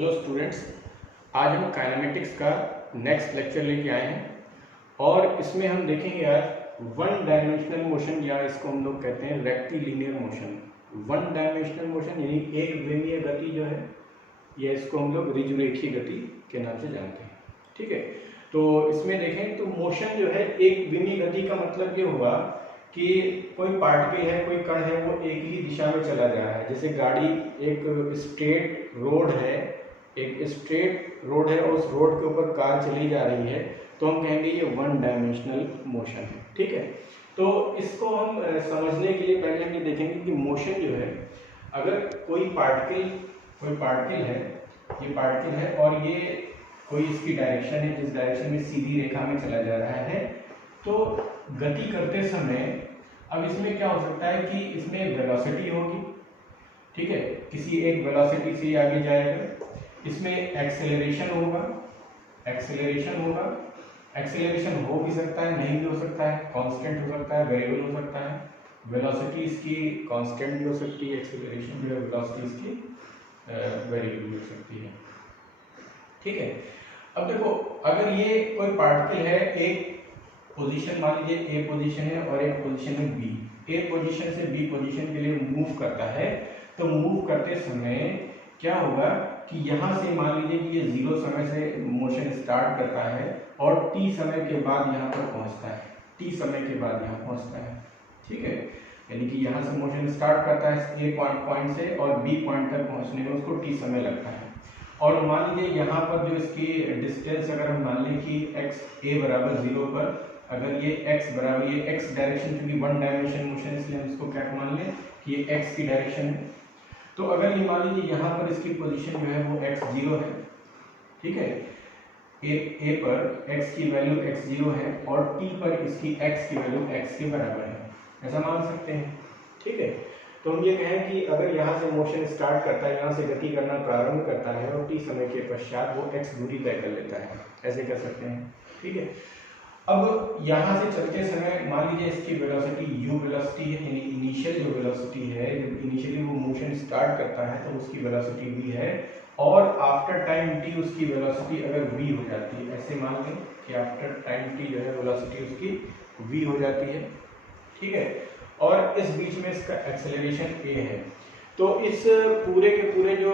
Hello students, आज हम kinematics का नेक्स्ट लेक्चर लेके आए हैं और इसमें हम देखेंगे आज वन डायमेंशनल मोशन या इसको हम लोग कहते हैं rectilinear motion. One dimensional motion यानी एक विमीय गति जो है या इसको हम लोग ऋजुरेखीय गति के नाम से जानते हैं। ठीक है, तो इसमें देखें तो मोशन जो है एक विमीय गति का मतलब ये हुआ कि कोई पार्टिकल है, कोई कण है, वो एक ही दिशा में चला जा रहा है। जैसे गाड़ी एक स्ट्रेट रोड है, एक स्ट्रेट रोड है और उस रोड के ऊपर कार चली जा रही है, तो हम कहेंगे ये वन डायमेंशनल मोशन है। ठीक है, तो इसको हम समझने के लिए पहले हम ये देखेंगे कि मोशन जो है, अगर कोई पार्टिकल है, ये पार्टिकल है और ये कोई इसकी डायरेक्शन है, जिस डायरेक्शन में सीधी रेखा में चला जा रहा है, तो गति करते समय अब इसमें क्या हो सकता है कि इसमें वेलोसिटी होगी। ठीक है, किसी एक वेलोसिटी से आगे जाएगा। इसमें एक्सेलरेशन होगा, एक्सेलरेशन हो भी सकता है, नहीं भी हो सकता है, कांस्टेंट हो सकता है, वेरिएबल हो सकता है। वेलोसिटी इसकी कांस्टेंट भी हो सकती है, एक्सेलरेशन जो है वेलोसिटी इसकी वेरिएबल भी हो सकती है। ठीक है, अब देखो, अगर ये कोई पार्टिकल है, एक पोजीशन मान लीजिए ए पोजीशन है और एक पोजीशन है बी, ए पोजीशन से बी पोजीशन के लिए मूव करता है, तो मूव करते समय क्या होगा कि यहाँ से मान लीजिए कि ये 0 समय से मोशन स्टार्ट करता है और t समय के बाद यहाँ पर पहुँचता है, t समय के बाद यहाँ पहुँचता है। ठीक है, यानी कि यहाँ से मोशन स्टार्ट करता है ए पॉइंट से और बी पॉइंट तक पहुँचने में उसको t समय लगता है। और मान लीजिए यहाँ पर जो इसकी डिस्टेंस अगर हम मान लें कि x a बराबर 0 पर, अगर ये x बराबर, ये x डायरेक्शन, क्योंकि वन डायमेंशन मोशन इसलिए हम इसको क्या मान लें कि ये x की डायरेक्शन है। तो अगर ये मान लीजिए यहाँ पर इसकी पोजीशन जो है वो x0 है। ठीक है, a पर x की वैल्यू x0 है और t पर इसकी x की वैल्यू x के बराबर है, ऐसा मान सकते हैं। ठीक है, तो हम ये कहें कि अगर यहाँ से मोशन स्टार्ट करता है, यहाँ से गति करना प्रारंभ करता है और t समय के पश्चात वो x दूरी तय कर लेता है, ऐसे कर सकते हैं। ठीक है, अब यहाँ से चलते समय मान लीजिए इसकी वेलोसिटी u वेलोसिटी है, यानी इनिशियल जो वेलोसिटी है, जब इनिशियली वो मोशन स्टार्ट करता है तो उसकी वेलोसिटी v है और आफ्टर टाइम t उसकी वेलोसिटी अगर v हो जाती है, ऐसे मान लें कि आफ्टर टाइम t जो है वेलोसिटी उसकी v हो जाती है। ठीक है, और इस बीच में इसका एक्सेलरेशन a है। तो इस पूरे के पूरे जो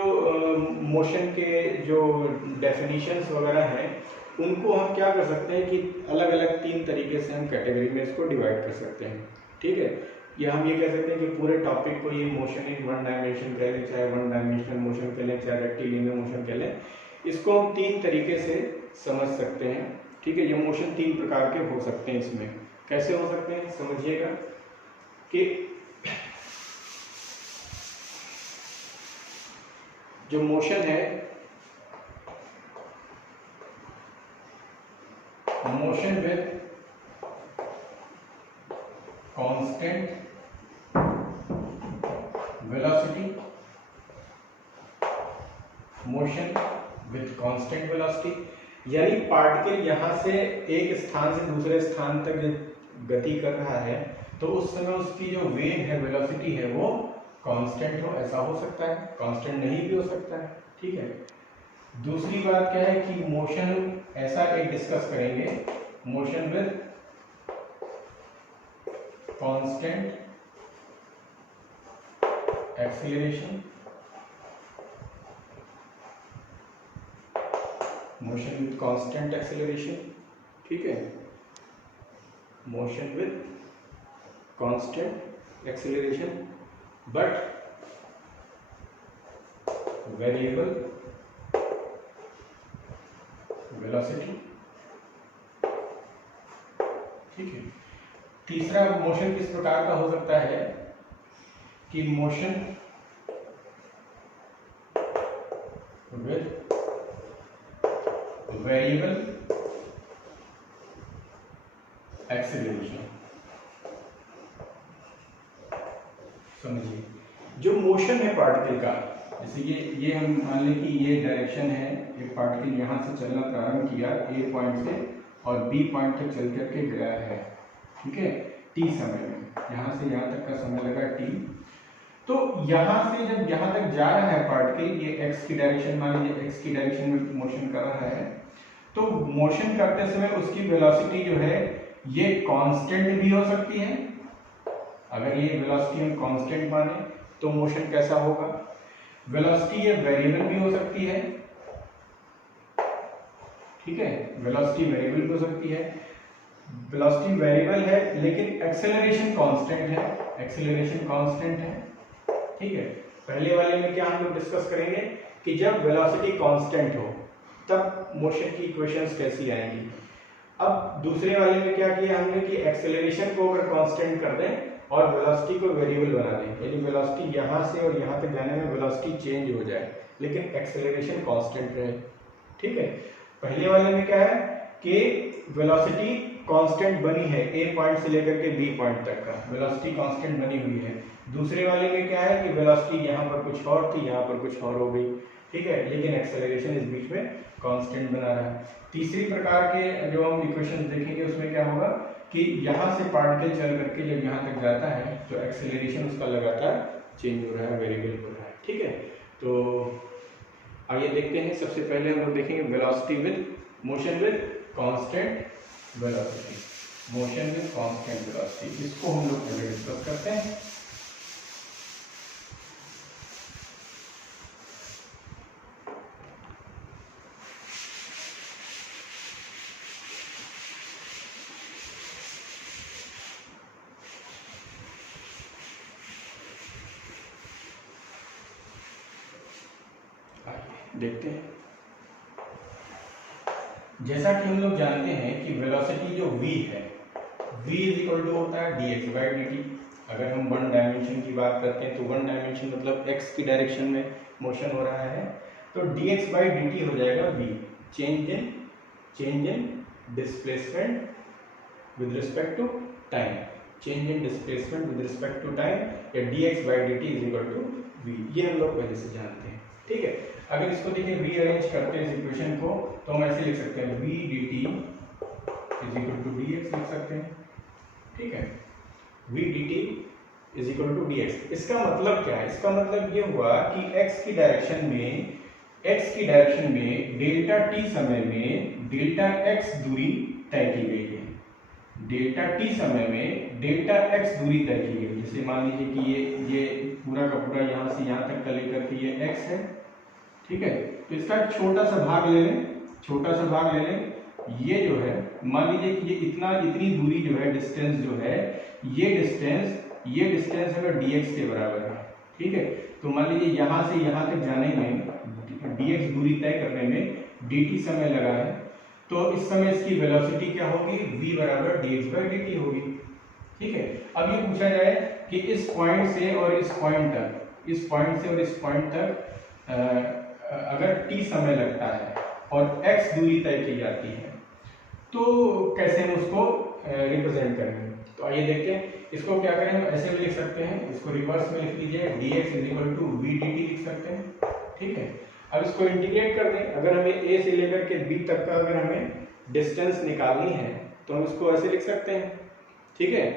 मोशन के जो डेफिनेशंस वगैरह हैं, उनको हम क्या कर सकते हैं कि अलग अलग 3 तरीके से हम कैटेगरी में इसको डिवाइड कर सकते हैं। ठीक है, या हम ये कह सकते हैं कि पूरे टॉपिक को ये मोशन इन वन डायमेंशन कह लें, चाहे वन डायमेंशनल मोशन कह लें, चाहे रेक्टिलिनियर मोशन कह लें, इसको हम 3 तरीके से समझ सकते हैं। ठीक है, ये मोशन 3 प्रकार के हो सकते हैं। इसमें कैसे हो सकते हैं समझिएगा कि जो मोशन है, motion with constant velocity, motion with constant velocity, यानी पार्टिकल यहाँ से एक स्थान से दूसरे स्थान तक जब गति कर रहा है तो उस समय उसकी जो वेग है, वेलोसिटी है, वो कांस्टेंट हो, ऐसा हो सकता है, कांस्टेंट नहीं भी हो सकता है। ठीक है, दूसरी बात क्या है कि मोशन ऐसा एक डिस्कस करेंगे, motion with constant acceleration, motion with constant acceleration. ठीक है, motion with constant acceleration but variable velocity. ठीक है, तीसरा मोशन किस प्रकार का हो सकता है कि मोशन विद वेरिएबल एक्सेलरेशन। समझिए, जो मोशन है पार्टिकल का, जैसे ये हम मान लें कि ये डायरेक्शन है, एक पार्टिकल यहाँ से चलना प्रारंभ किया ए पॉइंट से और बी पॉइंट तक चल करके गया है। ठीक है, टी समय में, यहाँ से यहाँ तक का समय लगा टी। तो यहाँ से जब यहाँ तक जा रहा है पार्टिकल, ये एक्स की डायरेक्शन, मान लीजिए एक्स की डायरेक्शन में मोशन कर रहा है, तो मोशन करते समय उसकी वेलोसिटी जो है ये कांस्टेंट भी हो सकती है। अगर ये वेलोसिटी हम कांस्टेंट माने तो मोशन कैसा होगा, वेलोसिटी ये वेरिएबल भी हो सकती है, ठीक है, वेलोसिटी वेरिएबल भी हो सकती है। वेलोसिटी वेरिएबल है लेकिन एक्सेलरेशन कांस्टेंट है, एक्सेलरेशन कांस्टेंट है, ठीक है। पहले वाले में क्या हम लोग डिस्कस करेंगे कि जब वेलोसिटी कांस्टेंट हो तब मोशन की इक्वेशंस कैसी आएंगी। अब दूसरे वाले में क्या किया हमने कि एक्सेलरेशन को अगर कांस्टेंट कर दें और वेलोसिटी को वेरिएबल बना दें, यानी वेलोसिटी यहाँ से और यहाँ तक जाने में वेलोसिटी चेंज हो जाए लेकिन एक्सेलरेशन कांस्टेंट रहे, ठीक है। पहले वाले में क्या है कि वेलोसिटी कांस्टेंट बनी है, ए पॉइंट से लेकर के बी पॉइंट तक का वेलोसिटी कांस्टेंट बनी हुई है। दूसरे वाले में क्या है कि वेलोसिटी यहाँ पर कुछ और थी, यहाँ पर कुछ और हो गई, ठीक है, लेकिन एक्सेलरेशन इस बीच में कांस्टेंट बना रहा है। तीसरी प्रकार के जो हम इक्वेशंस देखेंगे उसमें क्या होगा कि यहाँ से पार्टिकल चल करके जब यहाँ तक जाता है तो एक्सेलरेशन उसका लगातार चेंज हो रहा है, वेरिएबल हो रहा है, ठीक है। तो आइए देखते हैं, सबसे पहले हम लोग देखेंगे velocity with motion with constant velocity, motion with constant velocity, इसको हम लोग पहले डिस्कस करते हैं। देखते हैं, जैसा कि हम लोग जानते हैं कि वेलोसिटी जो v है, v इज इक्वल टू होता है dx बाई dt। अगर हम वन डायमेंशन की बात करते हैं तो वन डायमेंशन मतलब x की डायरेक्शन में मोशन हो रहा है, तो dx बाई dt हो जाएगा v, change in displacement with respect to time, change in displacement with respect to time, या dx by dt is equal to v, ये हम लोग पहले से जानते हैं, ठीक है। अगर इसको देखिए रीअरेंज करते हैं इस इक्वेशन को तो हम ऐसे लिख सकते हैं v dt is equal to dx लिख सकते हैं, ठीक है, v dt is equal to dx। इसका मतलब क्या है, इसका मतलब ये हुआ कि x की डायरेक्शन में डेल्टा t समय में डेल्टा x दूरी तय की गई है, डेल्टा t समय में डेल्टा x दूरी तय की गई। जैसे मान लीजिए कि ये पूरा का पूरा यहाँ से यहाँ तक का लेकर के ये x है, ठीक है, तो इसका छोटा सा भाग ले लें, छोटा सा भाग ले लें, ये जो है मान लीजिए कि ये इतनी दूरी जो है, डिस्टेंस जो है, ये डिस्टेंस अगर dx के बराबर है, ठीक है, तो मान लीजिए यहाँ से यहाँ तक जाने में dx दूरी तय करने में dt समय लगा है, तो इस समय इसकी वेलोसिटी क्या होगी, v बराबर dx बाई dt होगी, ठीक है। अब ये पूछा जाए कि इस पॉइंट से और इस पॉइंट तक अगर t समय लगता है और x दूरी तय की जाती है तो कैसे हम उसको रिप्रेजेंट करेंगे। तो आइए देखते हैं, इसको क्या करें, हम ऐसे भी लिख सकते हैं, इसको रिवर्स में लिख लीजिए, dx is equal to v dt लिख सकते हैं, ठीक है। अब इसको इंटीग्रेट कर दें, अगर हमें a से लेकर के b तक का अगर हमें डिस्टेंस निकालनी है तो हम इसको ऐसे लिख सकते हैं, ठीक है।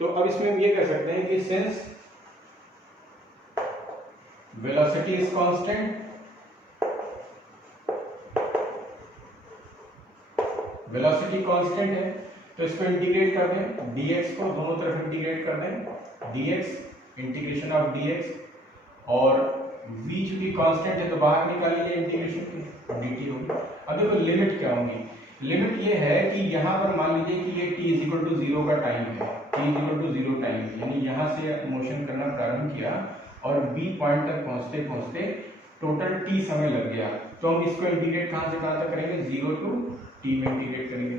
तो अब इसमें हम ये कर सकते हैं कि since velocity is constant, velocity constant है तो इसको इंटीग्रेट कर दें, dx को दोनों तरफ इंटीग्रेट कर दें, dx इंटीग्रेशन ऑफ dx, और v चूंकि कांस्टेंट है तो बाहर निकाल लीजिए इंटीग्रेशन की, dt होगी। अब देखो लिमिट क्या होगी, लिमिट ये है कि यहाँ पर मान लीजिए कि ये t इज इक्वल टू 0 का टाइम है, t is equal to 0 time है, यानी यहाँ से मोशन करना प्रारंभ किया और b पॉइंट तक पहुँचते पहुँचते टोटल t समय लग गया, तो हम इसको इंटीग्रेट कहाँ से कहाँ तक करेंगे, 0 टू t में इंटीग्रेट करेंगे।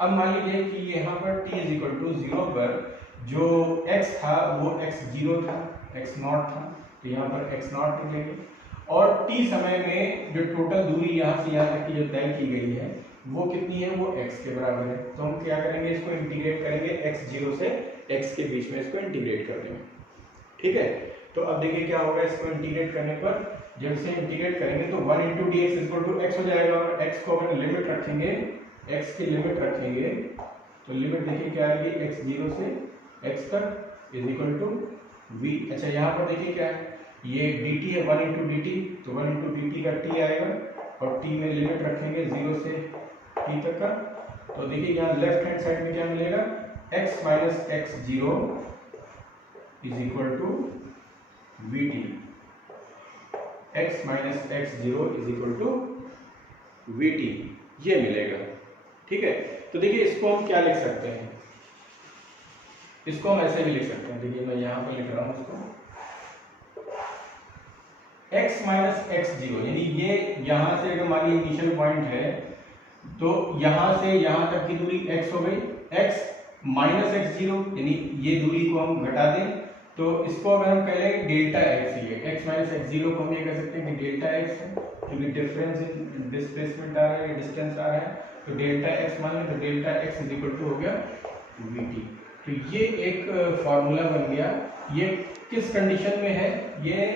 अब मान लीजिए कि यहाँ पर t इज इक्वल टू 0 पर जो x था वो x0 था, x0 था, तो यहाँ पर x0 लिखेंगे, और t समय में जो टोटल दूरी यहाँ से यहाँ तक की जो तय की गई है वो कितनी है, वो x के बराबर है, तो हम क्या करेंगे, इसको इंटीग्रेट करेंगे, x0 से x के बीच में इसको इंटीग्रेट कर देंगे, ठीक है। तो अब देखिए क्या होगा, इसको इंटीग्रेट करने पर जब से इंटीग्रेट करेंगे तो 1 into d x equal to x हो जाएगा, और x को अगर लिमिट रखेंगे, x की लिमिट रखेंगे तो लिमिट देखिए क्या आएगी, x0 से x तक इज इक्वल टू v। अच्छा यहाँ पर देखिए क्या है, ये dt है 1 इंटू डी टी, तो 1 इंटू डी टी का t आएगा और t में लिमिट रखेंगे 0 से t तक का। तो देखिए यहाँ लेफ्ट हैंड साइड में क्या मिलेगा, x minus x zero is equal to v t. x minus x zero is equal to v t, ये मिलेगा। ठीक है, तो देखिए इसको हम क्या लिख सकते हैं, इसको हम ऐसे भी लिख सकते हैं। देखिए मैं यहाँ पर लिख रहा हूँ इसको, x माइनस एक्स जीरो, यानी ये यहाँ से अगर मान लीजिए इनिशियल पॉइंट है तो यहाँ से यहाँ तक की दूरी x हो गई, x माइनस एक्स जीरो, यानी ये दूरी को हम घटा दें तो इसको अगर हम कह लें डेल्टा एक्स, ये x माइनस एक्स जीरो को हम ये कह सकते हैं कि डेल्टा एक्स है, क्योंकि डिफरेंस इन डिस्प्लेसमेंट आ रहा है, डिस्टेंस आ रहा है, तो डेल्टा एक्स मान लें, तो delta x is equal to हो गया वी टी। तो ये एक फॉर्मूला बन गया। ये किस कंडीशन में है, ये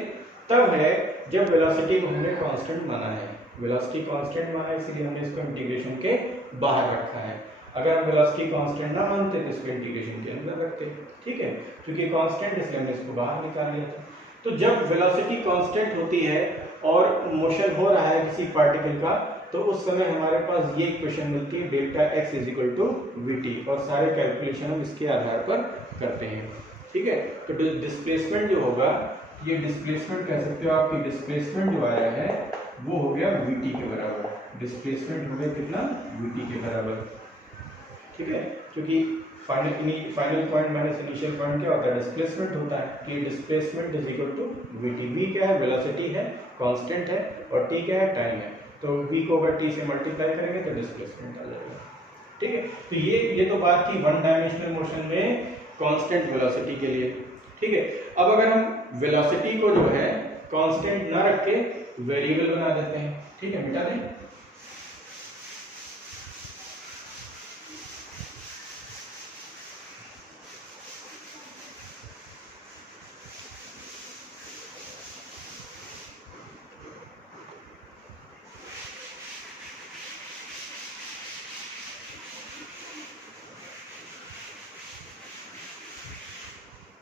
तब है जब वेलोसिटी को हमने कांस्टेंट माना है, वेलोसिटी कांस्टेंट माना है, इसलिए हमने इसको इंटीग्रेशन के बाहर रखा है। अगर हम वेलोसिटी कांस्टेंट ना मानते तो इसको इंटीग्रेशन के अंदर रखते। ठीक है, क्योंकि कांस्टेंट इसलिए हमने इसको बाहर निकाल लिया था। तो जब वेलोसिटी कांस्टेंट होती है और मोशन हो रहा है किसी पार्टिकल का, तो उस समय हमारे पास ये इक्वेशन मिलती है delta x is equal to v t, और सारे कैलकुलेशन हम इसके आधार पर करते हैं। ठीक है, तो डिस्प्लेसमेंट जो होगा, ये डिस्प्लेसमेंट कह सकते हो, आपकी डिस्प्लेसमेंट जो आया है वो हो गया वी टी के बराबर। डिस्प्लेसमेंट हो गया कितना, वी टी के बराबर। ठीक है, क्योंकि final point minus initial point क्या होता है, डिस्प्लेसमेंट होता है, कि displacement is equal to v t. V क्या है, वेलोसिटी है, कांस्टेंट है, और टी क्या है, टाइम है। तो v को अगर t से मल्टीप्लाई करेंगे तो डिस्प्लेसमेंट आ जाएगा। ठीक है, तो ये तो बात की वन डायमेंशनल मोशन में कांस्टेंट वेलोसिटी के लिए। ठीक है, अब अगर हम वेलोसिटी को जो है कांस्टेंट ना रख के वेरिएबल बना देते हैं, ठीक है, मिटा दें।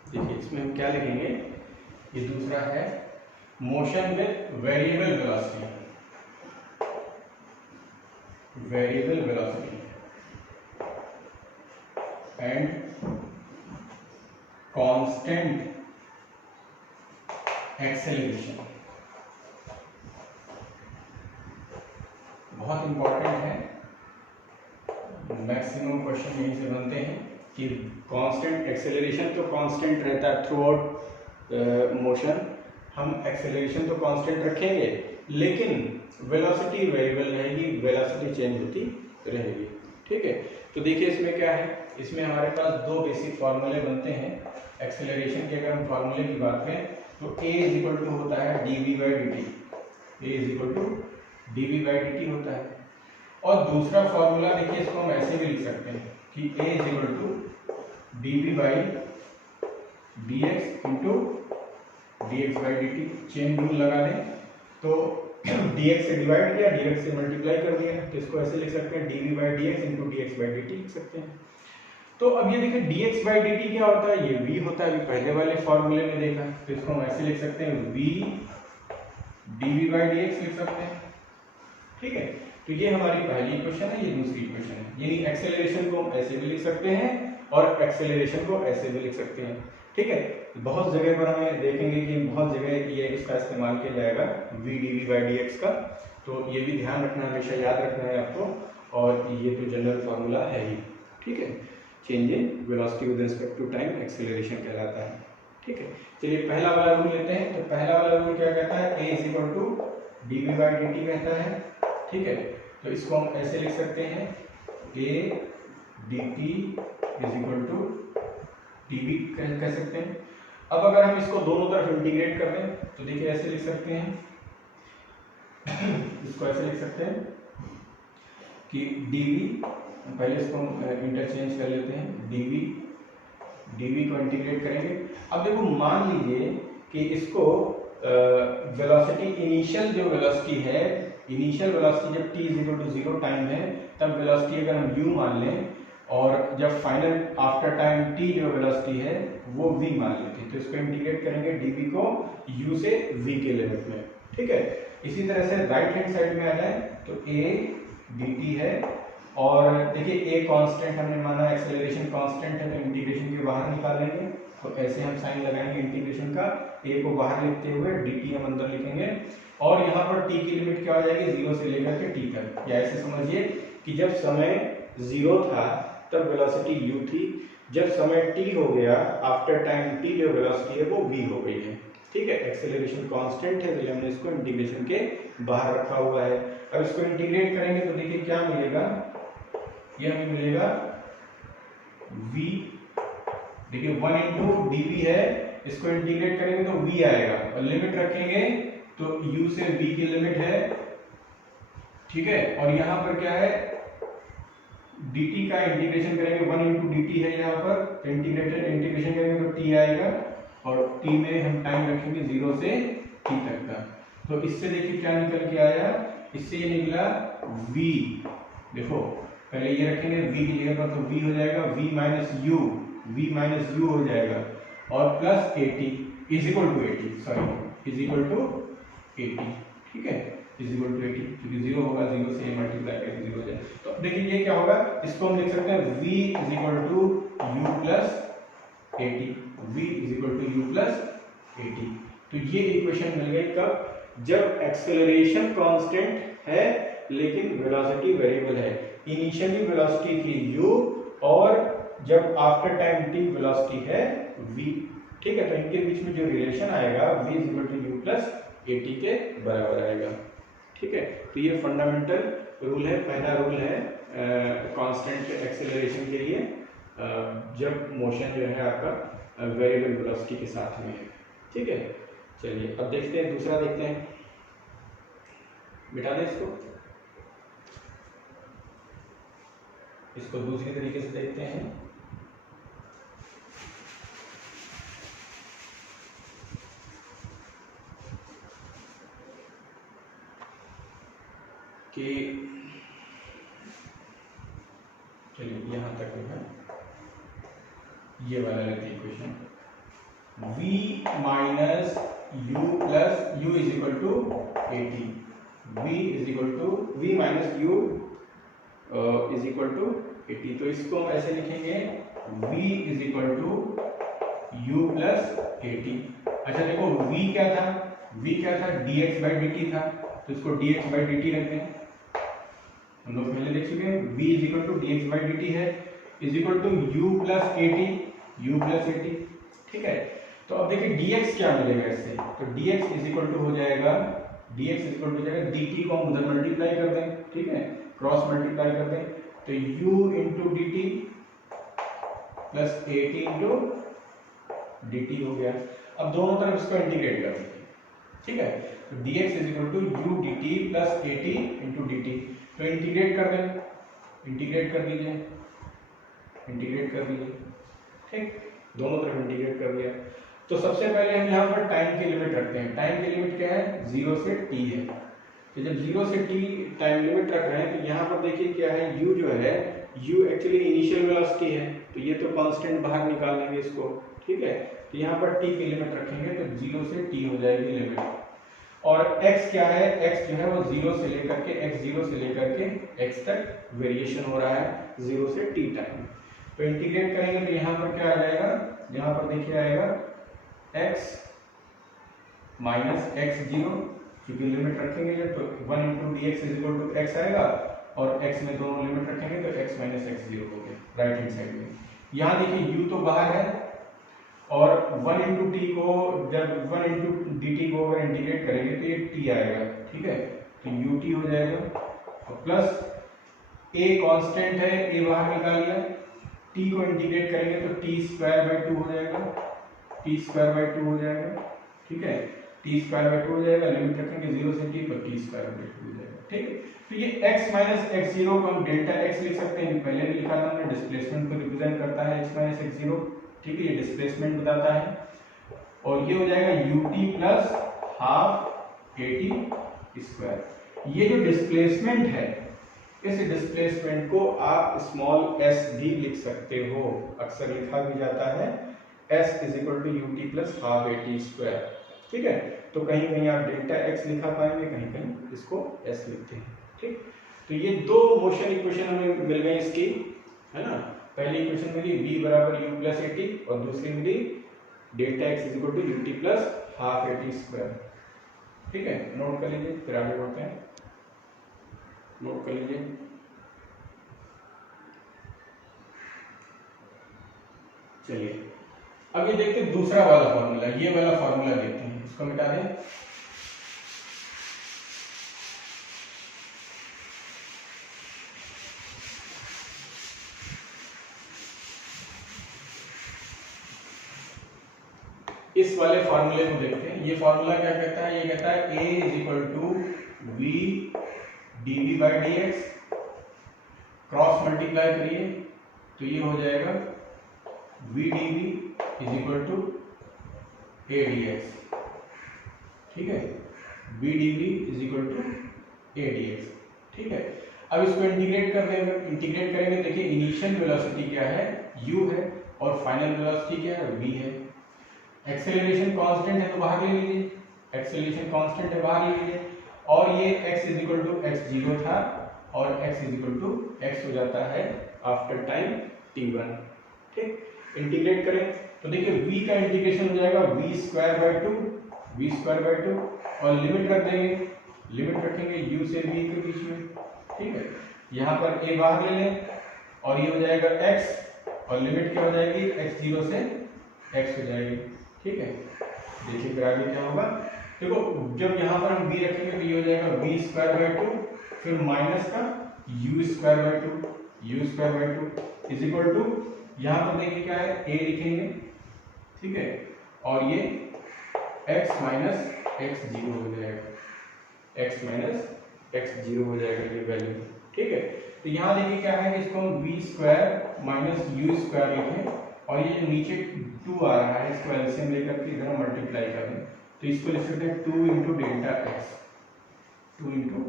देखिए इसमें हम क्या लिखेंगे, ये दूसरा है motion with variable velocity, variable velocity and constant acceleration. बहुत इंपॉर्टेंट है, मैक्सिमम क्वेश्चन यहीं से बनते हैं कि कांस्टेंट एक्सेलरेशन तो कांस्टेंट रहता है थ्रू आउट मोशन, हम एक्सेलरेशन तो कांस्टेंट रखेंगे लेकिन वेलोसिटी वेरिएबल रहेगी, वेलोसिटी चेंज होती रहेगी। ठीक है, तो देखिए इसमें क्या है, इसमें हमारे पास दो बेसिक फार्मूले बनते हैं एक्सेलरेशन के। अगर हम फार्मूले की बात करें तो a इज इक्वल टू होता है dv by dt, a is equal to dv by dt होता है। और दूसरा फार्मूला देखिए, इसको हम ऐसे भी लिख सकते हैं कि a is equal to dv by dx into dx by dt। Chain rule लगा दें तो dx से डिवाइड किया, dx से मल्टीप्लाई कर दिया, तो इसको ऐसे लिख सकते हैं dv by dx into dx by dt लिख सकते हैं। तो अब ये देखिए dx बाई dt क्या होता है, ये v होता है, अभी पहले वाले फॉर्मूले में देखा, तो इसको हम ऐसे लिख सकते हैं v dv बाई dx लिख सकते हैं। ठीक है, तो ये हमारी पहली इक्वेशन है, ये दूसरी इक्वेशन है। यानी एक्सेलरेशन को हम ऐसे भी लिख सकते हैं और एक्सेलरेशन को ऐसे भी लिख सकते हैं। ठीक है, बहुत जगह पर हमें देखेंगे कि बहुत जगह ये इसका इस्तेमाल किया जाएगा v dv बाई dx का, तो ये भी ध्यान रखना, हमेशा याद रखना है आपको, और ये तो जनरल फार्मूला है ही। ठीक है, change in velocity with respect to time acceleration कहलाता है। ठीक है, चलिए पहला वाला रूल लेते हैं। तो पहला वाला रूल क्या कहता है, a is equal to dv by dt कहता है। ठीक है, तो इसको हम ऐसे लिख सकते हैं a dt is equal to dv कह सकते हैं। अब अगर हम इसको दोनों तरफ इंटीग्रेट कर दें तो देखिए ऐसे लिख सकते हैं इसको ऐसे लिख सकते हैं कि dv, पहले इसको हम इंटरचेंज कर लेते हैं, dv को इंटीग्रेट करेंगे। अब देखो मान लीजिए कि इसको वेलोसिटी, इनिशियल जो वेलोसिटी है, इनिशियल वेलोसिटी जब t is equal to 0 time है, तब वेलोसिटी अगर हम u मान लें और जब फाइनल आफ्टर टाइम t जो वेलोसिटी है वो v मान लेते हैं, तो इसको इंटीग्रेट करेंगे dv को u से v के लिमिट में, ठीक है। इसी तरह से राइट हैंड साइड में आ जाए तो a dt है, और देखिए a कांस्टेंट हमने माना, एक्सेलरेशन कांस्टेंट है, तो इंटीग्रेशन के बाहर निकालेंगे, तो ऐसे हम साइन लगाएंगे इंटीग्रेशन का, a को बाहर लिखते हुए dt हम अंदर लिखेंगे, और यहाँ पर t की लिमिट क्या हो जाएगी 0 से लेकर के t तक। या ऐसे समझिए कि जब समय 0 था तब वेलोसिटी u थी, जब समय t हो गया आफ्टर टाइम t जो वेलोसिटी है वो v हो गई है, ठीक है। एक्सेलरेशन कांस्टेंट है इसलिए हमने इसको इंटीग्रेशन के बाहर रखा हुआ है। अब इसको इंटीग्रेट करेंगे तो देखिए क्या मिलेगा, ये हमें मिलेगा v, देखिए 1 इंटू dv है, इसको इंटीग्रेट करेंगे तो v आएगा, और लिमिट रखेंगे तो u से v की लिमिट है, ठीक है। और यहाँ पर क्या है, dt का इंटीग्रेशन करेंगे, 1 इंटू dt है यहाँ पर, तो इंटीग्रेशन करेंगे तो t आएगा, और t में हम टाइम रखेंगे 0 से t तक का। तो इससे देखिए क्या निकल के आया, इससे ये निकला v, देखो पहले ये रखेंगे v की जगह पर, तो v हो जाएगा v माइनस u हो जाएगा, और plus 80 is equal to 80, sorry is equal to 80, ठीक है, इज इक्वल टू 80, क्योंकि 0 होगा, 0 से मल्टीप्लाई करके 0 हो जाए। तो अब देखिए ये क्या होगा, इसको हम लिख सकते हैं v is equal to u plus 80, v is equal to u plus 80। तो ये इक्वेशन मिल गई कब, जब एक्सेलरेशन कांस्टेंट है लेकिन वेलोसिटी वेरिएबल है। इनिशियली वेलोसिटी थी u, और जब आफ्टर टाइम t वेलोसिटी है v, ठीक है। तो इनके बीच में जो रिलेशन आएगा v is equal to u plus 80 के बराबर आएगा, ठीक है। तो ये फंडामेंटल रूल है, पहला रूल है कांस्टेंट एक्सेलरेशन के लिए, जब मोशन जो है आपका वेरिएबल वेलोसिटी के साथ में है, ठीक है। चलिए अब देखते हैं दूसरा, देखते हैं, मिटा दें इसको दूसरी तरीके से देखते हैं। कि चलिए यहाँ तक है, ये वाला लेते हैं equation, v minus u plus u is equal to 80, v is equal to v minus u is equal to 80। तो इसको हम ऐसे लिखेंगे v is equal to u plus 80। अच्छा देखो v क्या था, dx बाई dt था, तो इसको dx बाई dt रखते हैं, हम लोग पहले देख चुके हैं, v is equal to dx by dt है, is equal to u plus 80, ठीक है। तो अब देखिए dx क्या मिलेगा इससे, तो dx इज इक्वल टू हो जाएगा, dt को हम उधर मल्टीप्लाई कर दें, ठीक है, क्रॉस मल्टीप्लाई कर दें, तो u into dt plus 80 into dt हो गया। अब दोनों तरफ इसको इंटीग्रेट कर देंगे, ठीक है, तो dx is equal to u dt plus 80 into dt, तो इंटीग्रेट कर दें, इंटीग्रेट कर दीजिए, ठीक, दोनों तरफ इंटीग्रेट कर दिया। तो सबसे पहले हम यहाँ पर टाइम की लिमिट रखते हैं, टाइम की लिमिट क्या है, 0 से t है, तो जब 0 से t टाइम लिमिट रख रहे हैं, तो यहाँ पर देखिए क्या है, u जो है, u एक्चुअली इनिशियल वेलोसिटी है, तो ये तो कांस्टेंट बाहर निकाल लेंगे इसको, ठीक है। तो यहाँ पर t की लिमिट रखेंगे तो 0 से t हो जाएगी लिमिट, और x क्या है, x जो है वो 0 से लेकर के x तक वेरिएशन हो रहा है 0 से t टाइम। तो इंटीग्रेट करेंगे तो यहाँ पर क्या आ जाएगा, यहाँ पर देखिए आएगा x माइनस x0, क्योंकि लिमिट रखेंगे जब, तो 1 into d x is equal to x आएगा, और x में दोनों लिमिट रखेंगे तो x माइनस x0 हो गया राइट हैंड साइड में। यहाँ देखिए u तो बाहर है, और 1 इंटू टी को, जब 1 इंटू डी टी को अगर इंटीग्रेट करेंगे तो ये t आएगा, ठीक है, तो ut हो जाएगा, और प्लस a कांस्टेंट है, a बाहर निकाल लिया, t को इंटीग्रेट करेंगे तो t स्क्वायर बाई 2 हो जाएगा, ठीक है, t स्क्वायर बाई 2 हो जाएगा, लिमिट रखेंगे 0 से t, तो t स्क्वायर बाई 2 हो जाएगा, ठीक है। तो ये x माइनस x0 को हम डेल्टा x लिख सकते हैं, पहले भी लिखा था हमने, डिस्प्लेसमेंट को रिप्रेजेंट करता है x माइनस x0, ठीक है, ये डिस्प्लेसमेंट बताता है, और ये हो जाएगा ut प्लस हाफ 80 स्क्वायर। ये जो डिस्प्लेसमेंट है इस डिस्प्लेसमेंट को आप स्मॉल एस भी लिख सकते हो, अक्सर लिखा भी जाता है s is equal to u t plus half a t square. ठीक है, तो कहीं कहीं आप डेल्टा x लिखा पाएंगे, कहीं कहीं इसको s लिखते हैं। ठीक, तो ये दो मोशन इक्वेशन हमें मिल गई इसकी, है ना। पहली इक्वेशन मिली v बराबर u प्लस ए टी और दूसरी मिली delta x is equal to u t plus half a t square. ठीक है, नोट कर लीजिए, फिर आगे बढ़ते हैं। नोट कर लीजिए। चलिए अब ये देखते हैं दूसरा वाला फॉर्मूला, ये वाला फॉर्मूला देखते हैं, इसको मिटा दें। इस वाले फॉर्मूले को देखते हैं। ये फॉर्मूला क्या कहता है? ये कहता है a is equal to v dv by d x, cross multiply करिए तो ये हो जाएगा v dv is equal to a dx। ठीक है, v dv is equal to a dx। ठीक है, अब इसको इंटीग्रेट कर देंगे। इंटीग्रेट करेंगे, देखिए इनिशियल वेलोसिटी क्या है, u है, और फाइनल वेलोसिटी क्या है, v है। एक्सेलरेशन कांस्टेंट है तो बाहर ले लीजिए, एक्सेलरेशन कांस्टेंट है, बाहर ले लीजिए। और ये x is equal to x0 था और x is equal to x हो जाता है आफ्टर टाइम t1। ठीक, इंटीग्रेट करें तो देखिए v का इंटीग्रेशन हो जाएगा v square by to, v square by to, और लिमिट रख देंगे, लिमिट रखेंगे u से v के बीच में। ठीक है, यहाँ पर a बाहर ले लें और ये हो जाएगा x, और लिमिट क्या हो जाएगी, x0 से x हो जाएगी। ठीक है, देखिए फिर आगे क्या होगा। देखो जब यहाँ पर हम b रखेंगे तो ये हो जाएगा v स्क्वायर बाई टू, फिर माइनस का u square by two, u square by two is equal to, यहाँ पर देखिए क्या है, a लिखेंगे। ठीक है, और ये x माइनस एक्स जीरो हो जाएगा, x माइनस एक्स जीरो हो जाएगा ये वैल्यू। ठीक है, तो यहाँ देखिए क्या है कि इसको हम v square minus you square लिखें, और ये जो नीचे 2 आ रहा है इसको एलसीएम लेकर के इधर मल्टीप्लाई कर दें, तो इसको लिख सकते हैं 2 into delta x, 2 into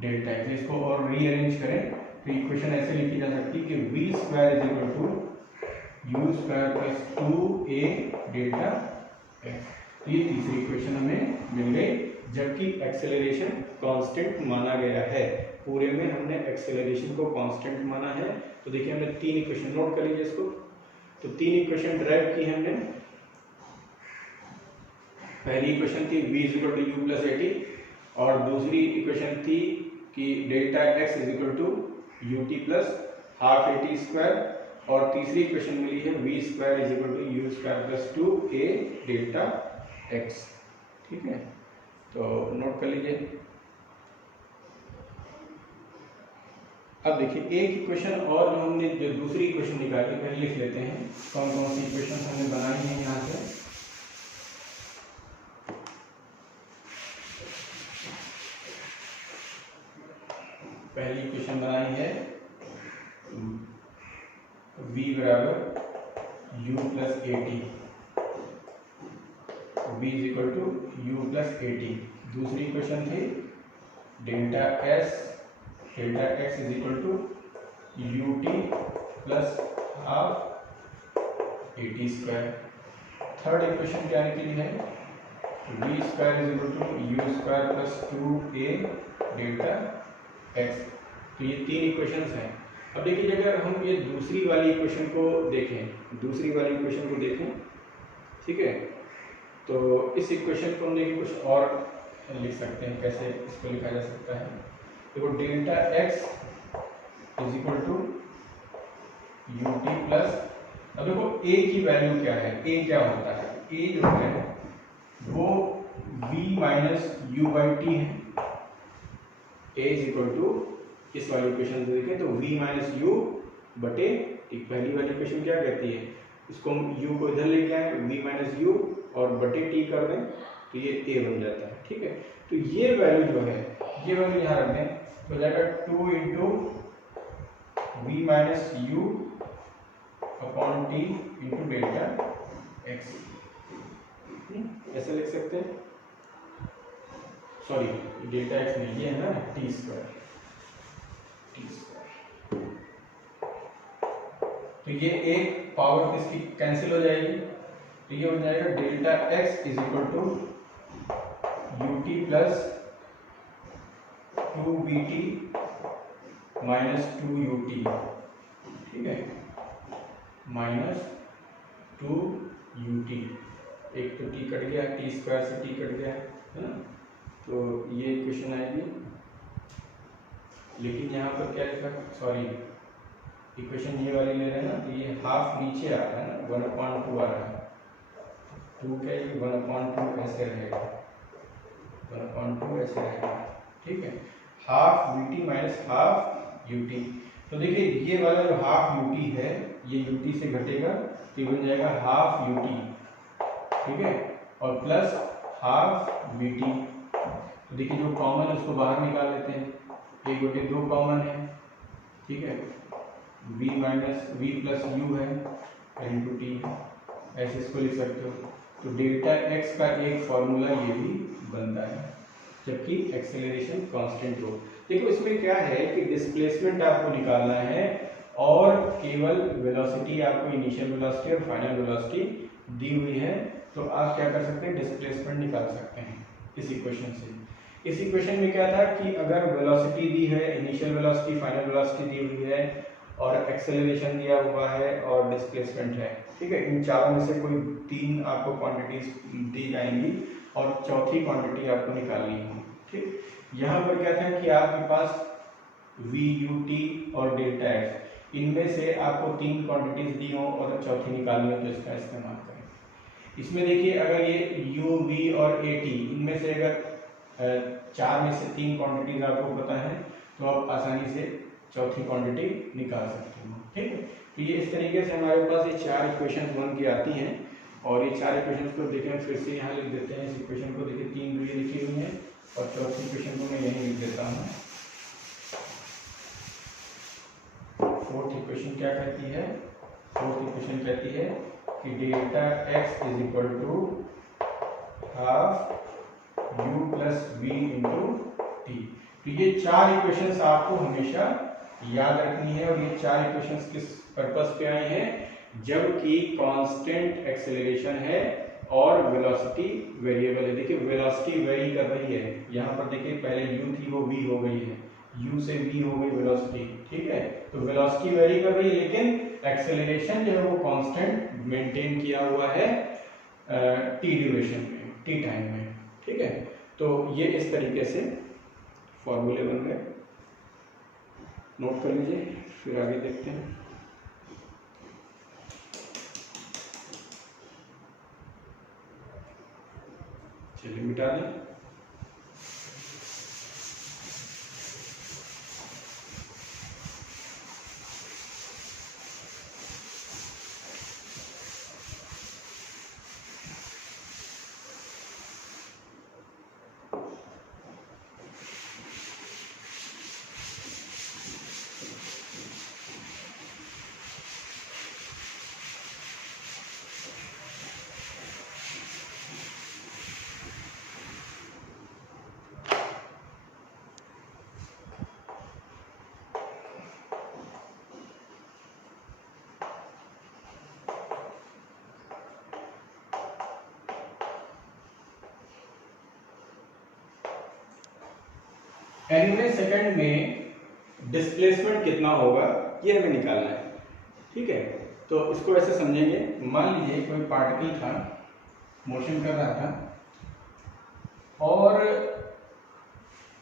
delta x. इसको और रीअरेंज करें तो इक्वेशन ऐसे लिखी जा सकती है कि v square is equal to u square plus 2a delta x. तो ये तीसरी इक्वेशन हमें मिल गई, जबकि एक्सेलरेशन कांस्टेंट माना गया है। पूरे में हमने एक्सेलरेशन को कांस्टेंट माना है। तो देखिए हमने 3 इक्वेशन, नोट कर लीजिए इसको। तो 3 इक्वेशन ड्राइव की हमने। पहली इक्वेशन थी v is equal to u plus a t, और दूसरी इक्वेशन थी कि delta x is equal to u t plus half a t square, और तीसरी इक्वेशन मिली है v square is equal to u square plus 2a delta x। ठीक है, तो नोट कर लीजिए। अब देखिए एक इक्वेशन और जो हमने जो दूसरी इक्वेशन निकाली, पहले लिख लेते हैं कौन कौन सी इक्वेशन हमने बनाई है। यहाँ से पहली इक्वेशन बनाई है v बराबर u plus a t, v is equal to u plus a t. दूसरी इक्वेशन थी delta x is equal to u t plus half a t square. Third equation क्या निकली है, v square is equal to u square plus 2a delta x। तो ये 3 equations हैं। अब देखिए अगर हम ये दूसरी वाली इक्वेशन को देखें, दूसरी वाली इक्वेशन को देखें, ठीक है, तो इस इक्वेशन को हम देखिए कुछ और लिख सकते हैं। कैसे इसको लिखा जा सकता है, देखो delta x is equal to u t plus, अब देखो a की वैल्यू क्या है, a क्या होता है, a जो है वो v minus you by T है। a इज इक्वल टू, इस वाली इक्वेशन से देखें तो v माइनस यू बटे, एक पहली वाली इक्वेशन क्या कहती है, इसको हम u को इधर लेके आए v माइनस यू और बटे t कर दें तो ये a बन जाता है। ठीक है, तो ये वैल्यू जो है, ये वैल्यू यहाँ रख दें तो जाएगा 2 into v minus u upon t into delta x. ऐसे लिख सकते हैं, सॉरी डेल्टा एक्स नहीं, ये है ना टी स्क्वायर। T square. तो ये एक पावर इसकी कैंसिल हो जाएगी, तो ये हो जाएगा delta x is equal to u t plus 2vt minus 2ut, ठीक है, माइनस 2ut। एक तो t कट गया, टी स्क्वायर से t कट गया, है ना, तो ये इक्वेशन आएगी। लेकिन यहाँ पर क्या लिखा, सॉरी इक्वेशन ये वाली ले रहे हैं ना, तो ये हाफ नीचे आ रहा है ना, 1/2 आ रहा है, 2 क्या है 1/2 ऐसे रहेगा, 1/2 ऐसे रहेगा, ठीक है, half vt minus half ut। तो देखिए ये वाला जो हाफ ut है ये ut से घटेगा तो ये बन जाएगा हाफ ut, ठीक है, और प्लस हाफ vt। तो देखिए जो कॉमन है उसको बाहर निकाल लेते हैं, 1/2 कॉमन है, ठीक है, v minus v plus u है इंटू टी, ऐसे इसको लिख सकते हो। तो डेल्टा x का एक फॉर्मूला ये भी बनता है, जबकि एक्सेलरेशन कांस्टेंट हो। देखो इसमें क्या है कि डिस्प्लेसमेंट आपको निकालना है और केवल वेलोसिटी आपको इनिशियल वेलोसिटी और फाइनल वेलोसिटी दी हुई है, तो आप क्या कर सकते हैं, डिस्प्लेसमेंट निकाल सकते हैं इस इक्वेशन से। इस इक्वेशन में क्या था कि अगर वेलोसिटी दी है, इनिशियल वेलोसिटी फाइनल वेलोसिटी दी हुई है और एक्सेलरेशन दिया हुआ है और डिस्प्लेसमेंट है, ठीक है, इन चारों में से कोई 3 आपको क्वांटिटीज दी जाएंगी और चौथी क्वांटिटी आपको निकालनी है, ठीक। यहाँ पर क्या था कि आपके पास वी यू टी और डेल्टा एक्स, इनमें से आपको 3 क्वांटिटीज दी हो और चौथी निकालनी हो तो इसका इस्तेमाल करें। इसमें देखिए अगर ये यू वी और ए टी, इनमें से अगर 4 में से 3 क्वांटिटीज आपको पता है तो आप आसानी से चौथी क्वांटिटी निकाल सकते हो, ठीक है। तो ये इस तरीके से हमारे पास ये 4 इक्वेशन बन के आती हैं और ये 4 इक्वेशन को देखें, फिर से यहाँ लिख देते हैं। इस इक्वेशन को देखिए 3 तो ये लिखी हुई है और चौथी इक्वेशन को मैं यहीं लिख देता हूँ। फोर्थ इक्वेशन क्या कहती है, फोर्थ इक्वेशन कहती है कि delta x is equal to half u plus v into t. तो ये 4 इक्वेशंस आपको हमेशा याद रखनी है और ये 4 इक्वेशंस किस पर्पस पे आई हैं, जबकि कांस्टेंट एक्सेलरेशन है और वेलोसिटी वेरिएबल है। देखिए वेलोसिटी वेरी कर रही है, यहाँ पर देखिए पहले u थी वो v हो गई है, u से v हो गई वेलोसिटी, ठीक है। तो वेलोसिटी वेरी कर रही है लेकिन एक्सेलरेशन जो है वो कांस्टेंट मेंटेन किया हुआ है t ड्यूरेशन में, t टाइम में, ठीक है। तो ये इस तरीके से फॉर्मूले बन गए, नोट कर लीजिए, फिर आगे देखते हैं। चलिए मिटा दें। nवें सेकंड में डिस्प्लेसमेंट कितना होगा ये हमें निकालना है, ठीक है। तो इसको ऐसे समझेंगे, मान लीजिए कोई पार्टिकल था, मोशन कर रहा था और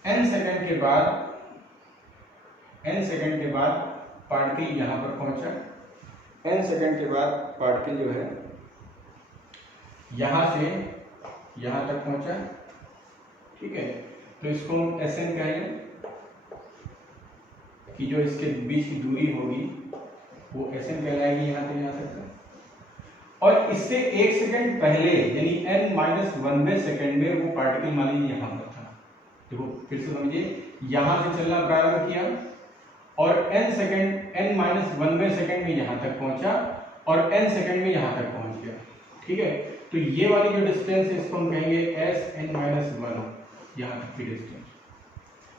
n सेकंड के बाद पार्टिकल यहाँ पर पहुंचा, n सेकंड के बाद पार्टिकल जो है यहाँ से यहाँ तक पहुंचा, ठीक है। तो इसको हम Sn कहेंगे कि जो इसके बीच की दूरी होगी वो Sn कहलाएगी यहाँ से यहाँ तक। और इससे 1 सेकंड पहले यानी n-1वें सेकंड में वो पार्टिकल मान लीजिए यहाँ पर था। देखो फिर से समझिए, यहाँ से चलना प्रारंभ किया और n-1वें सेकंड में यहाँ तक पहुंचा और n सेकंड में यहाँ तक पहुंच गया, ठीक है। तो ये वाली जो डिस्टेंस है इसको हम कहेंगे Sn-1, यहाँ तक की डिस्टेंस।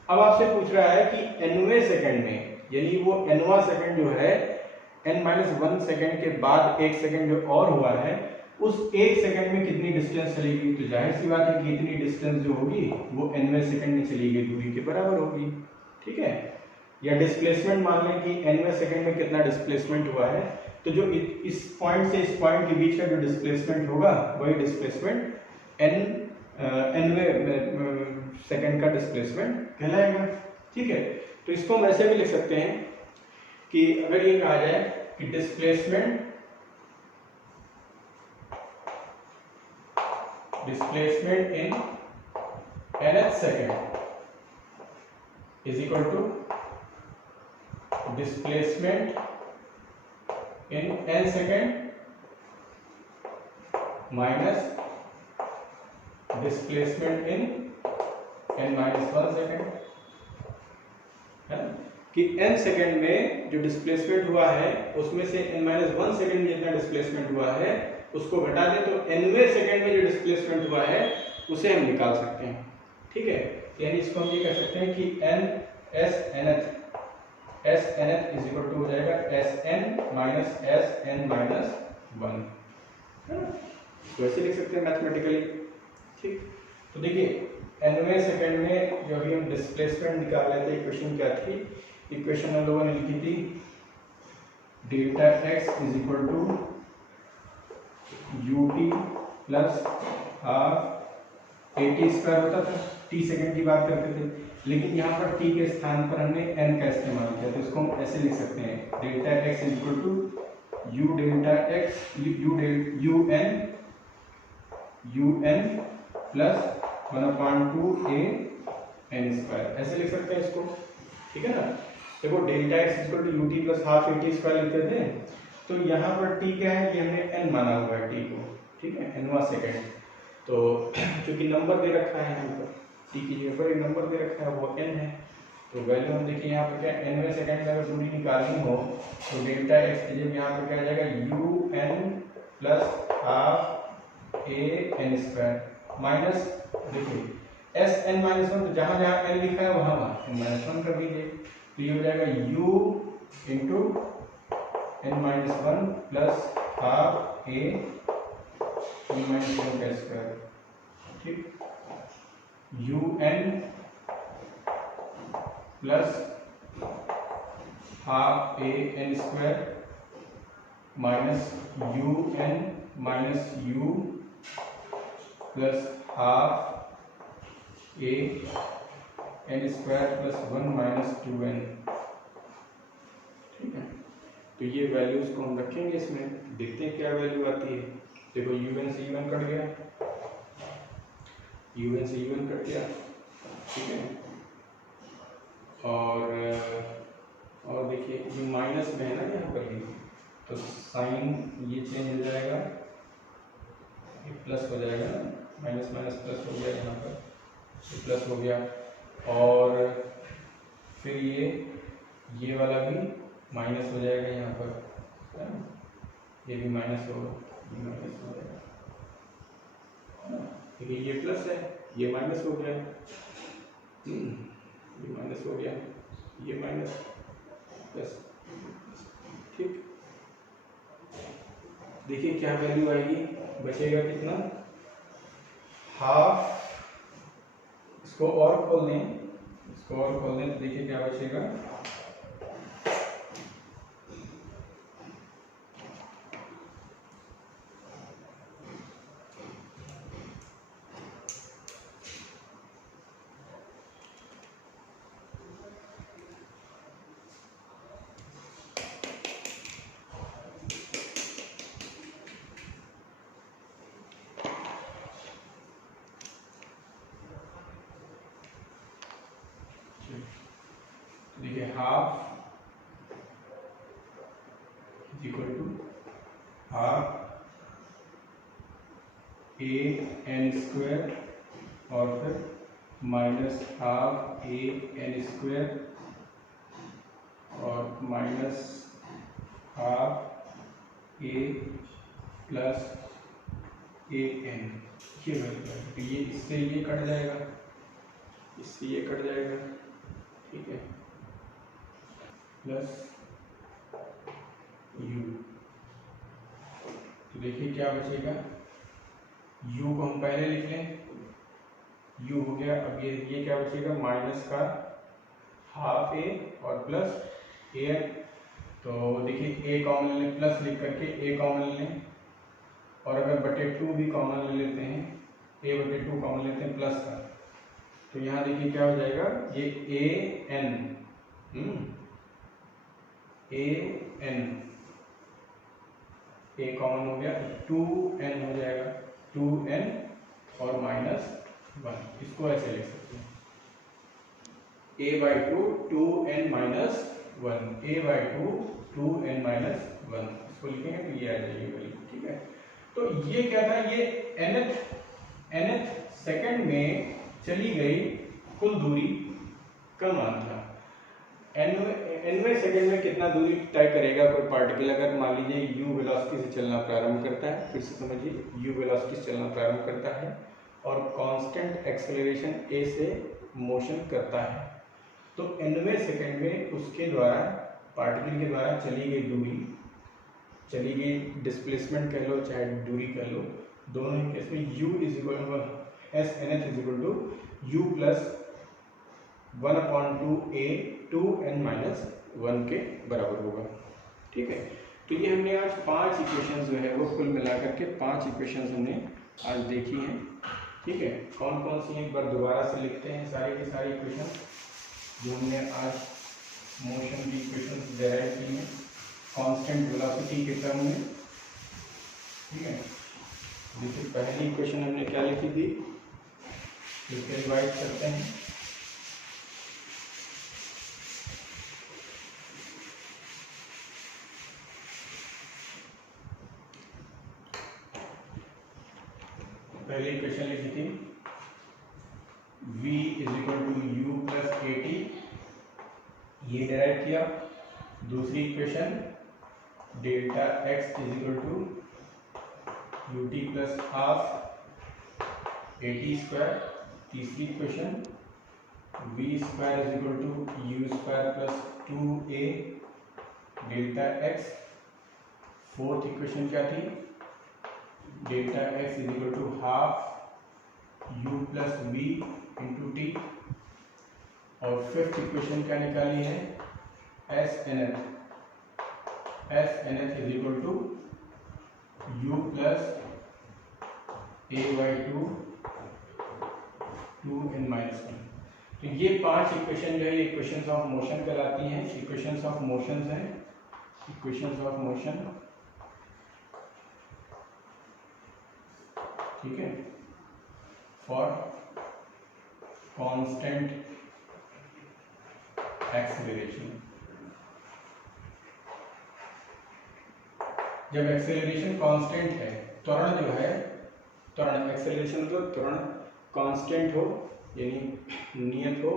अब आपसे पूछ रहा है कि nवें सेकंड में, यानी वो nवां सेकंड जो है n-1 सेकंड के बाद एक सेकंड जो और हुआ है, उस एक सेकंड में कितनी डिस्टेंस चलेगी। तो जाहिर सी बात है कि इतनी डिस्टेंस जो होगी वो nवें सेकंड में चली गई दूरी के बराबर होगी, ठीक है। या डिस्प्लेसमेंट मान लें कि nवें सेकंड में कितना डिस्प्लेसमेंट हुआ है, तो जो इस पॉइंट से इस पॉइंट के बीच का जो डिस्प्लेसमेंट होगा वही डिस्प्लेसमेंट nवें सेकंड का डिस्प्लेसमेंट कहलाएगा, ठीक है। तो इसको हम ऐसे भी लिख सकते हैं कि अगर ये कहा जाए कि displacement in nth second is equal to displacement in n second minus displacement in n-1 second, है ना। कि n सेकंड में जो डिस्प्लेसमेंट हुआ है उसमें से n-1 सेकंड में जितना डिस्प्लेसमेंट हुआ है उसको घटा दें तो nवें सेकंड में जो डिस्प्लेसमेंट हुआ है उसे हम निकाल सकते हैं, ठीक है। यानी इसको हम ये कह सकते हैं कि s nth is equal to हो जाएगा sn माइनस sn-1, है ना। तो ऐसे लिख सकते हैं मैथमेटिकली, ठीक। तो देखिए nवें सेकंड में जो अभी हम डिस्प्लेसमेंट निकाल रहे थे, इक्वेशन क्या थी, इक्वेशन हम लोगों ने लिखी थी delta x is equal to ut plus half at square होता था, t सेकंड की बात करते थे, लेकिन यहाँ पर t के स्थान पर हमने n का इस्तेमाल किया, तो इसको हम ऐसे लिख सकते हैं delta x is equal to u delta x un plus 1/2 a n square, ऐसे लिख सकते हैं इसको, ठीक है ना। देखो delta x equal to ut plus half at square लिखते थे, तो यहाँ पर t क्या है कि हमने n माना हुआ है t को, ठीक है, nवां सेकंड। तो क्योंकि नंबर दे रखा है यहाँ पर t की जगह पर एक नंबर दे रखा है वो n है, तो वैल्यू हम देखिए यहाँ पर क्या nवें सेकंड में अगर दूरी निकालनी हो तो डेल्टा x की जगह यहाँ पर क्या आ जाएगा un plus half a n square minus, देखिए sn-1, तो जहां जहां n लिखा है वहां n-1 कर दीजिए, तो ये हो जाएगा u into n-1 plus half a n-1 का स्क्वायर, ठीक, un plus half a n square minus un minus u plus half a n square plus 1 minus 2n, ठीक है। तो ये वैल्यूज को हम रखेंगे इसमें, देखते हैं क्या वैल्यू आती है। देखो un से un कट गया, un से un कट गया, ठीक है। और देखिए ये माइनस में है ना यहाँ पर, तो साइन ये चेंज हो जाएगा, ये प्लस हो जाएगा ना, माइनस माइनस प्लस हो गया, यहाँ पर ये प्लस हो गया, और फिर ये वाला भी माइनस हो जाएगा यहाँ पर, है ना, ये भी माइनस होगा, ये माइनस हो जाएगा, देखिए ये प्लस है, ये माइनस हो गया, ये माइनस हो गया, ये माइनस प्लस, ठीक। देखिए क्या वैल्यू आएगी, बचेगा कितना, हाफ, इसको और खोल दें, इसको और खोल दें तो देखिए क्या बचेगा, देखिए half equal to half a n square और फिर minus half a n square और minus half a plus a n, ये वैल्यू है। तो ये इससे ये कट जाएगा, इससे ये कट जाएगा, ठीक है, प्लस u। तो देखिए क्या बचेगा, u को हम पहले लिख लें, u हो गया। अब ये क्या बचेगा, माइनस का हाफ a और प्लस an। तो देखिए a कॉमन लें, प्लस लिख करके a कॉमन लें, और अगर बटे 2 भी कॉमन ले लेते हैं, a बटे 2 कॉमन लेते हैं प्लस का, तो यहाँ देखिए क्या हो जाएगा, ये an a कॉमन हो गया, 2n हो जाएगा, 2n और -1। इसको ऐसे लिख सकते हैं, a/2 2n minus 1, a/2 2n minus 1, इसको लिखेंगे तो ये आ जाएगी वैल्यू। ठीक है, तो ये क्या था, ये nth सेकंड में चली गई कुल दूरी का मान था। nवें सेकंड में कितना दूरी तय करेगा कोई पार्टिकल, अगर मान लीजिए u वेलोसिटी से चलना प्रारंभ करता है, फिर से समझिए, u वेलोसिटी से चलना प्रारंभ करता है और कांस्टेंट एक्सेलरेशन a से मोशन करता है, तो nवें सेकंड में उसके द्वारा, पार्टिकल के द्वारा चली गई दूरी, चली गई डिस्प्लेसमेंट कह लो चाहे दूरी कह लो, दोनों ही केस में u is equal to SNH is equal to u plus 1/2 a 2n minus 1 के बराबर होगा। ठीक है, तो ये हमने आज 5 इक्वेशंस जो है वो कुल मिलाकर के 5 इक्वेशंस हमने आज देखी हैं। ठीक है, कौन कौन सी, एक बार दोबारा से लिखते हैं सारे के सारे इक्वेशन जो हमने आज मोशन की इक्वेशंस डेराइव की हैं कांस्टेंट वेलोसिटी के टर्म में। ठीक है, देखिए पहली इक्वेशन हमने क्या लिखी थी, इसको रिवाइज करते हैं। पहली इक्वेशन लिखी थी v is equal to u plus at, ये डेराइव किया। दूसरी equation delta x is equal to ut plus half at square. तीसरी equation v square is equal to u square plus 2a delta x। Fourth equation क्या थी, delta x is equal to half u plus v into t. और fifth equation क्या निकाली है, SNH is equal to u plus a/2 2n minus 1। तो ये 5 equation जो है ये इक्वेशंस ऑफ मोशन कहलाती हैं। इक्वेशंस ऑफ मोशंस हैं, इक्वेशंस ऑफ मोशन। ठीक है, फॉर कांस्टेंट एक्सेलरेशन। जब एक्सेलरेशन कांस्टेंट है, त्वरण जो है, त्वरण एक्सेलरेशन तो त्वरण कांस्टेंट हो यानी नियत हो,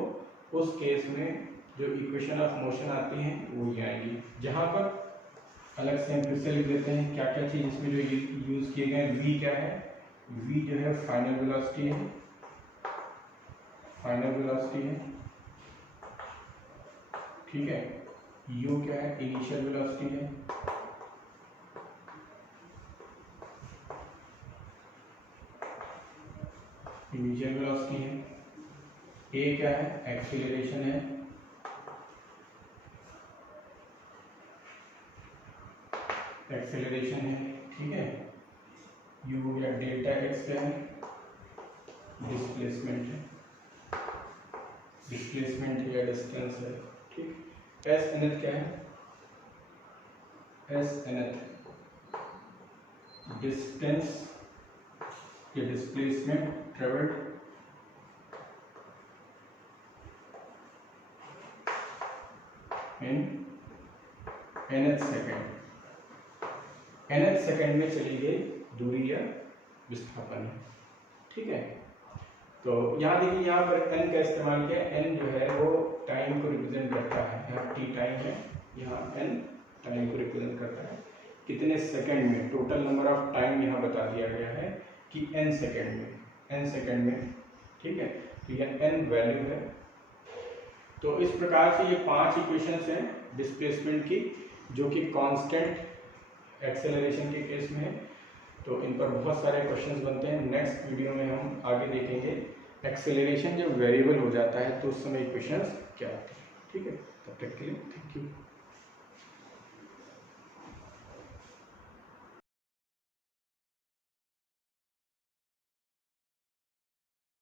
उस केस में जो इक्वेशन ऑफ मोशन आती हैं वो ये आएंगी। जहाँ पर अलग से हम फिर से लिख देते हैं क्या क्या चीज़ इसमें जो यूज़ किए गए हैं। v क्या है, v जो है फाइनल वेलोसिटी है, फाइनल वेलोसिटी है। ठीक है, u क्या है, इनिशियल वेलोसिटी है। इनिशियल वेलोसिटी है। a क्या है, एक्सीलरेशन है। एक्सेलरेशन है। ठीक है, u हो गया, डेल्टा x क्या है, डिस्प्लेसमेंट है, डिस्प्लेसमेंट है या डिस्टेंस है। ठीक, SNH क्या है, SNH डिस्टेंस या displacement travelled in nth second. nth second में चली गई दूरी या विस्थापन है। ठीक है, तो यहाँ देखिए, यहाँ पर n का इस्तेमाल किया। n जो है वो टाइम को रिप्रेजेंट करता है, यहाँ t टाइम है, यहाँ n टाइम को रिप्रेजेंट करता है। कितने सेकंड में, टोटल नंबर ऑफ टाइम यहाँ बता दिया गया है कि n सेकंड में, n सेकंड में। ठीक है, तो यह n वैल्यू है, तो इस प्रकार से ये 5 इक्वेशंस हैं डिस्प्लेसमेंट की, जो कि कांस्टेंट एक्सेलरेशन के केस में है। तो इन पर बहुत सारे क्वेश्चंस बनते हैं। नेक्स्ट वीडियो में हम आगे देखेंगे एक्सेलरेशन जब वेरिएबल हो जाता है तो उस समय इक्वेशंस क्या आते हैं। ठीक है, तब तक के लिए